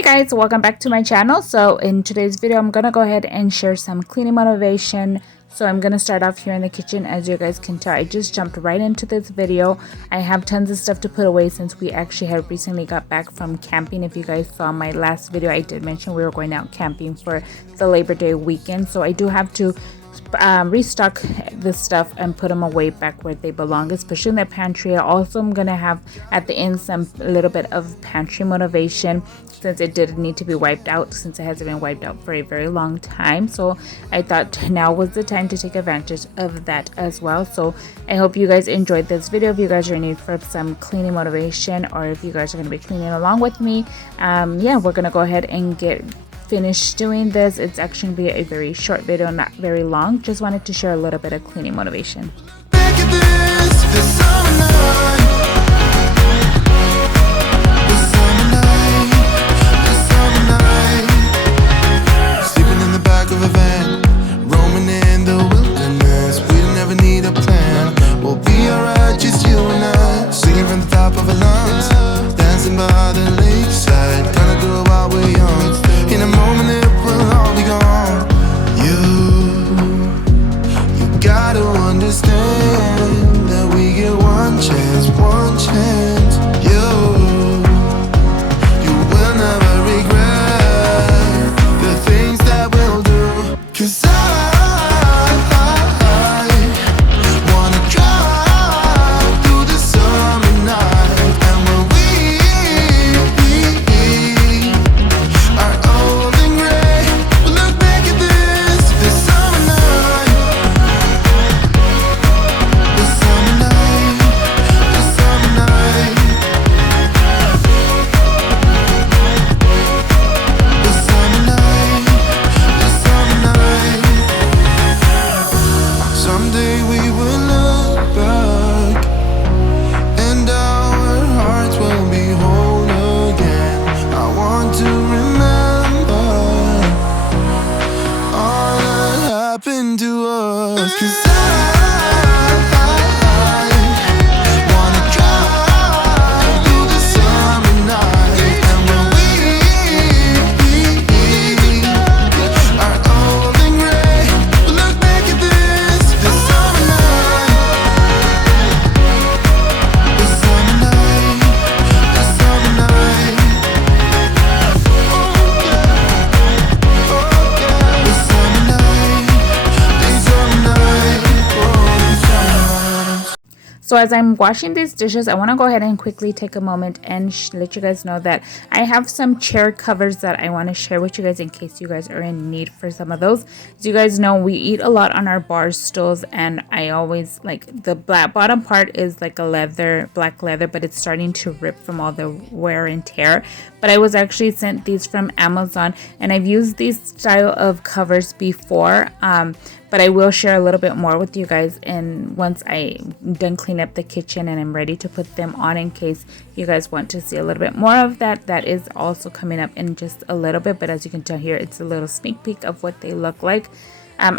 Hey guys, welcome back to my channel. So in today's video, I'm gonna go ahead and share some cleaning motivation. So I'm gonna start off here in the kitchen. As you guys can tell, I just jumped right into this video. I have tons of stuff to put away since we actually had recently got back from camping. If you guys saw my last video, I did mention we were going out camping for the Labor Day weekend. So I do have to restock the stuff and put them away back where they belong, especially in the pantry. Also, I'm gonna have at the end a little bit of pantry motivation, since it did need to be wiped out, since it hasn't been wiped out for a very long time. So I thought now was the time to take advantage of that as well. So I hope you guys enjoyed this video. If you guys are in need for some cleaning motivation, or if you guys are going to be cleaning along with me, yeah, we're gonna go ahead and get finished doing this. It's actually going to be a very short video, not very long. Just wanted to share a little bit of cleaning motivation. Sleeping in the back of a van, roaming in the wilderness. We don't ever need a plan. We'll be alright, just you and I. Singing from the top of our lungs, dancing by the lakeside. Gonna do it while we're young. In a moment it will all be gone. You gotta understand that we get one chance, one chance. You will never regret the things that we'll do. 'Cause I wanna drive through the summer night. And when we are old and gray, we'll look back at this summer night. The summer night, the summer night. The summer night, the summer night. Someday we will look back, and our hearts will be whole again. I want to remember all that happened to us. 'Cause I wanna drive through the summer night. And when we are old and gray, we'll look back at this summer night. The summer night, the summer night. Oh yeah, the summer night, the summer night, oh the summer night. So as I'm washing these dishes, I want to go ahead and quickly take a moment and let you guys know that I have some chair covers that I want to share with you guys in case you guys are in need for some of those. As you guys know, we eat a lot on our bar stools, and I always like the bottom part is like a black leather, but it's starting to rip from all the wear and tear. But I was actually sent these from Amazon, and I've used these style of covers before, but I will share a little bit more with you guys, and once I'm done cleaning up the kitchen and I'm ready to put them on, in case you guys want to see a little bit more of that. That is also coming up in just a little bit, but as you can tell here, it's a little sneak peek of what they look like. I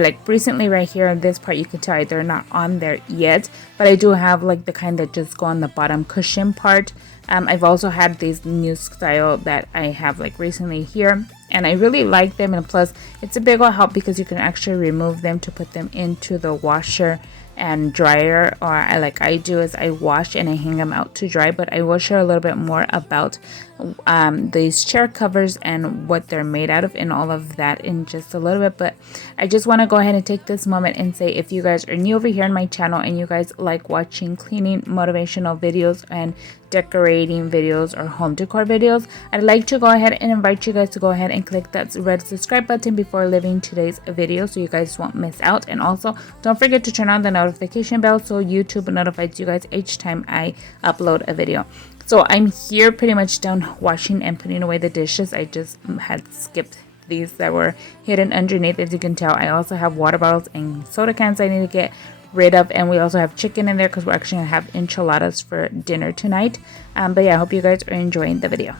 like recently right here on this part, you can tell they're not on there yet, but I do have like the kind that just go on the bottom cushion part. I've also had these new style that I have like recently here, and I really like them, and plus it's a big old help because you can actually remove them to put them into the washer and dryer, or I do is I wash and I hang them out to dry. But I will share a little bit more about these chair covers and what they're made out of and all of that in just a little bit. But I just want to go ahead and take this moment and say, if you guys are new over here on my channel and you guys like watching cleaning motivational videos and decorating videos or home decor videos, I'd like to go ahead and invite you guys to go ahead and click that red subscribe button before leaving today's video so you guys won't miss out. And also don't forget to turn on the notification bell so YouTube notifies you guys each time I upload a video. So I'm here pretty much done washing and putting away the dishes. I just had skipped these that were hidden underneath. As you can tell, I also have water bottles and soda cans I need to get rid of, and we also have chicken in there because we're actually gonna have enchiladas for dinner tonight. But yeah, I hope you guys are enjoying the video.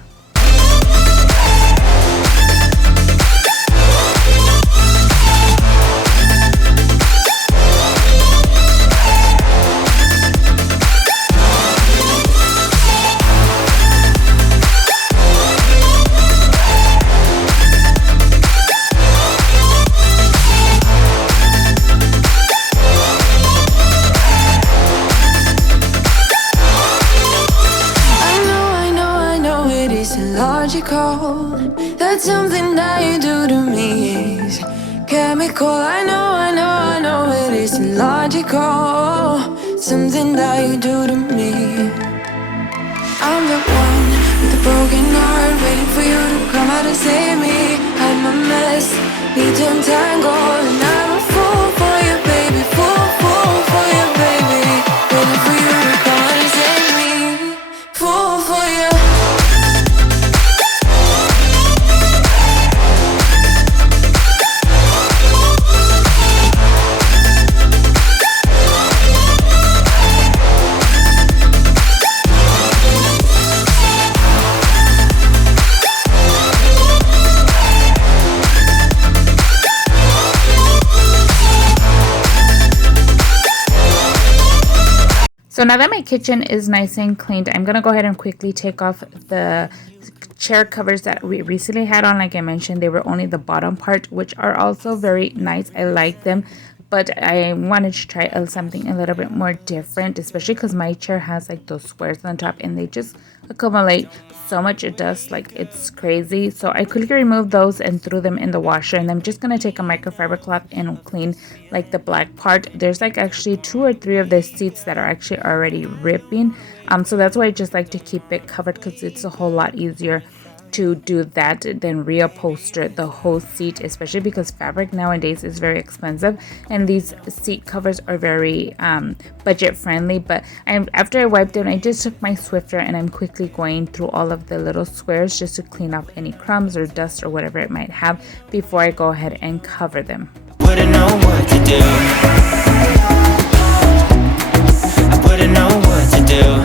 is illogical. That's something that you do to me is chemical. I know it is illogical. Something that you do to me. I'm the one with a broken heart, waiting for you to come out and save me. I'm a mess, need to untangle, and I'm a fool for you, baby. Fool for you, baby. Waiting for you to come out and save me. Fool for you. So now that my kitchen is nice and cleaned, I'm going to go ahead and quickly take off the chair covers that we recently had on. Like I mentioned, they were only the bottom part, which are also very nice. I like them, but I wanted to try something a little bit more different, especially because my chair has like those squares on top and they just accumulate so much dust, like it's crazy. So I quickly removed those and threw them in the washer, and I'm just going to take a microfiber cloth and clean like the black part. There's like actually 2 or 3 of the seats that are actually already ripping, so that's why I just like to keep it covered, because it's a whole lot easier to do that than reupholster the whole seat, especially because fabric nowadays is very expensive and these seat covers are very budget friendly. But after I wiped it, I just took my Swiffer and I'm quickly going through all of the little squares just to clean up any crumbs or dust or whatever it might have before I go ahead and cover them. Wouldn't know what to do. I wouldn't know what to do.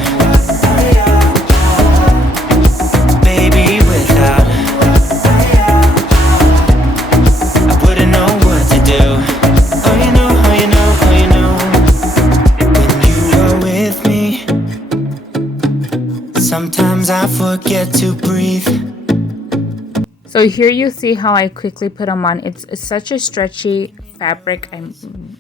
Sometimes I forget to breathe. So here you see how I quickly put them on. It's such a stretchy fabric.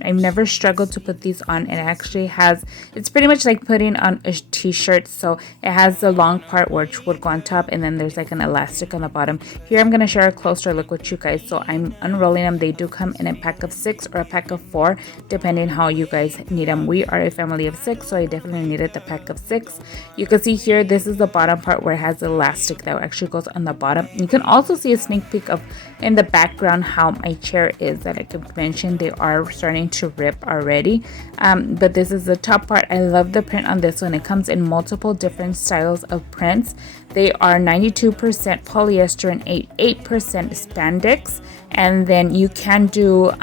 I've never struggled to put these on. It actually has, it's pretty much like putting on a t-shirt. So it has the long part which would go on top, and then there's like an elastic on the bottom. Here I'm going to share a closer look with you guys. So I'm unrolling them. They do come in a pack of 6 or a pack of 4 depending how you guys need them. We are a family of 6, so I definitely needed the pack of 6. You can see here, this is the bottom part where it has the elastic that actually goes on the bottom. You can also see a sneak peek of in the background how my chair is, that I could mention they are starting to rip already, but this is the top part. I love the print on this one. It comes in multiple different styles of prints. They are 92% polyester and 8% spandex, and then you can do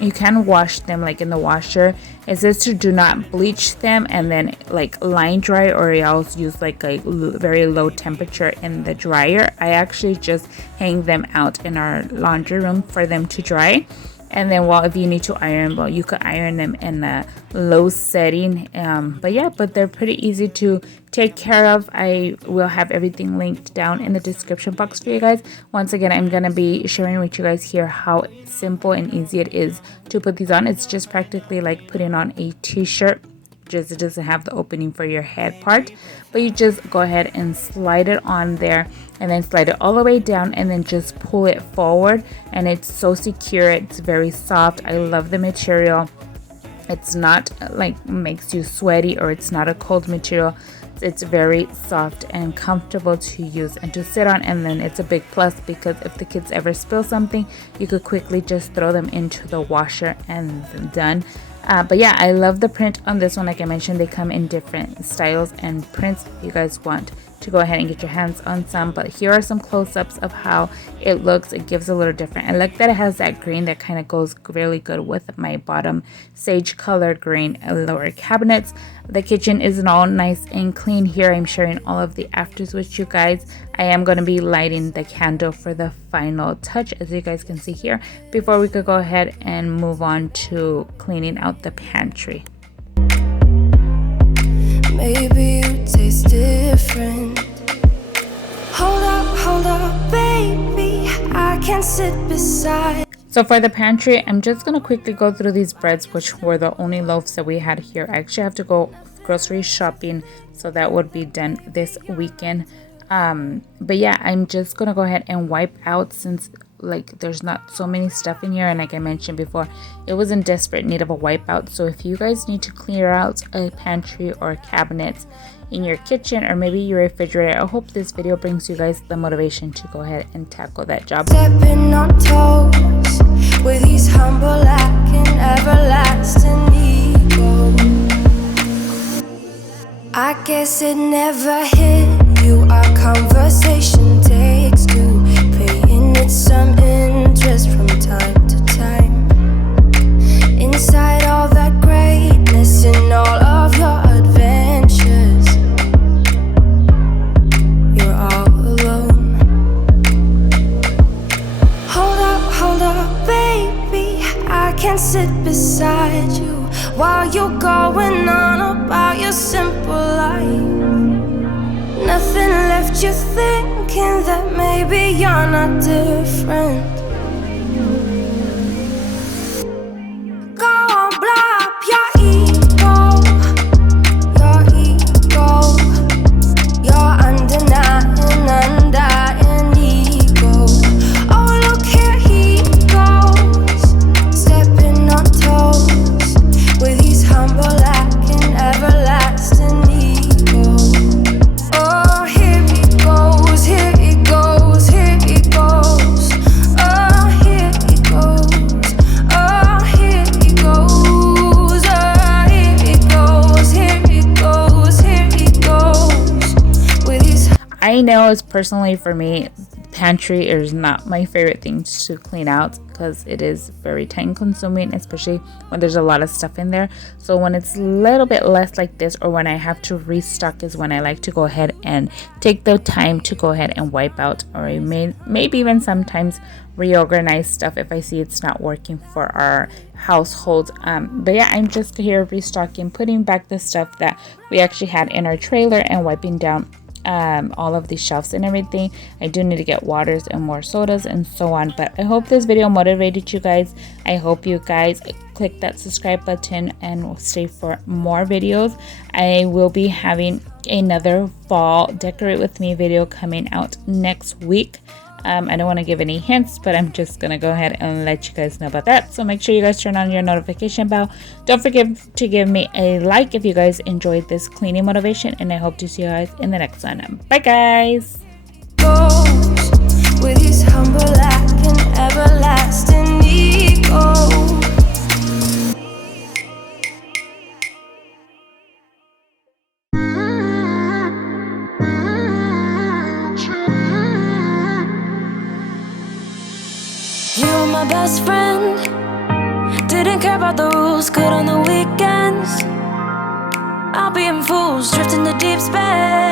you can wash them like in the washer. It says to do not bleach them and then like line dry, or else use like a very low temperature in the dryer. I actually just hang them out in our laundry room for them to dry. And then, well, if you need to iron, well, you could iron them in a low setting. But they're pretty easy to take care of. I will have everything linked down in the description box for you guys. Once again, I'm going to be sharing with you guys here how simple and easy it is to put these on. It's just practically like putting on a t-shirt. Just it doesn't have the opening for your head part, but you just go ahead and slide it on there, and then slide it all the way down, and then just pull it forward, and it's so secure. It's very soft. I love the material. It's not like makes you sweaty, or it's not a cold material. It's very soft and comfortable to use and to sit on. And then it's a big plus because if the kids ever spill something, you could quickly just throw them into the washer and done. But yeah, I love the print on this one. Like I mentioned, they come in different styles and prints if you guys want to go ahead and get your hands on some. But here are some close-ups of how it looks. It gives a little different. I like that it has that green that kind of goes really good with my bottom sage colored green lower cabinets. The kitchen is all nice and clean. Here I'm sharing all of the afters with you guys. I am going to be lighting the candle for the final touch, as you guys can see here, before we could go ahead and move on to cleaning out the pantry. Maybe you taste different. Hold up, baby, I can't sit beside. So for the pantry, I'm just going to quickly go through these breads, which were the only loaves that we had here. I actually have to go grocery shopping, so that would be done this weekend. But yeah, I'm just gonna go ahead and wipe out, since like there's not so many stuff in here, and like I mentioned before, it was in desperate need of a wipeout. So if you guys need to clear out a pantry or cabinets in your kitchen, or maybe your refrigerator, I hope this video brings you guys the motivation to go ahead and tackle that job. Stepping on toes with these humble lacking everlasting ego. I guess it never hit you. Our conversation takes two, paying it some interest from time to time. Inside all that greatness and all of your adventures, you're all alone. Hold up, baby, I can sit beside you while you're going on about your simple life. Nothing left you thinking that maybe you're not different. Go on, blow up your ego, your undying ego. Oh, look here he goes, stepping on toes with his humble lacking everlasting ego. Oh, here he goes, here he goes, here he goes. Oh, here he goes, oh, here he goes, oh, here he goes, here he goes, here he goes with his. I know, it's personally for me, pantry is not my favorite thing to clean out, because it is very time consuming, especially when there's a lot of stuff in there. So when it's a little bit less like this, or when I have to restock, is when I like to go ahead and take the time to go ahead and wipe out, or maybe even sometimes reorganize stuff if I see it's not working for our household. But yeah, I'm just here restocking, putting back the stuff that we actually had in our trailer, and wiping down all of the shelves and everything. I do need to get waters and more sodas and so on. But I hope this video motivated you guys. I hope you guys click that subscribe button and stay for more videos. I will be having another fall decorate with me video coming out next week. I don't want to give any hints, but I'm just going to go ahead and let you guys know about that. So make sure you guys turn on your notification bell. Don't forget to give me a like if you guys enjoyed this cleaning motivation, and I hope to see you guys in the next one. Bye, guys. With his humble lacking everlasting ego. You were my best friend, didn't care about the rules, good on the weekends. I'll be in fools, drifting the deep space.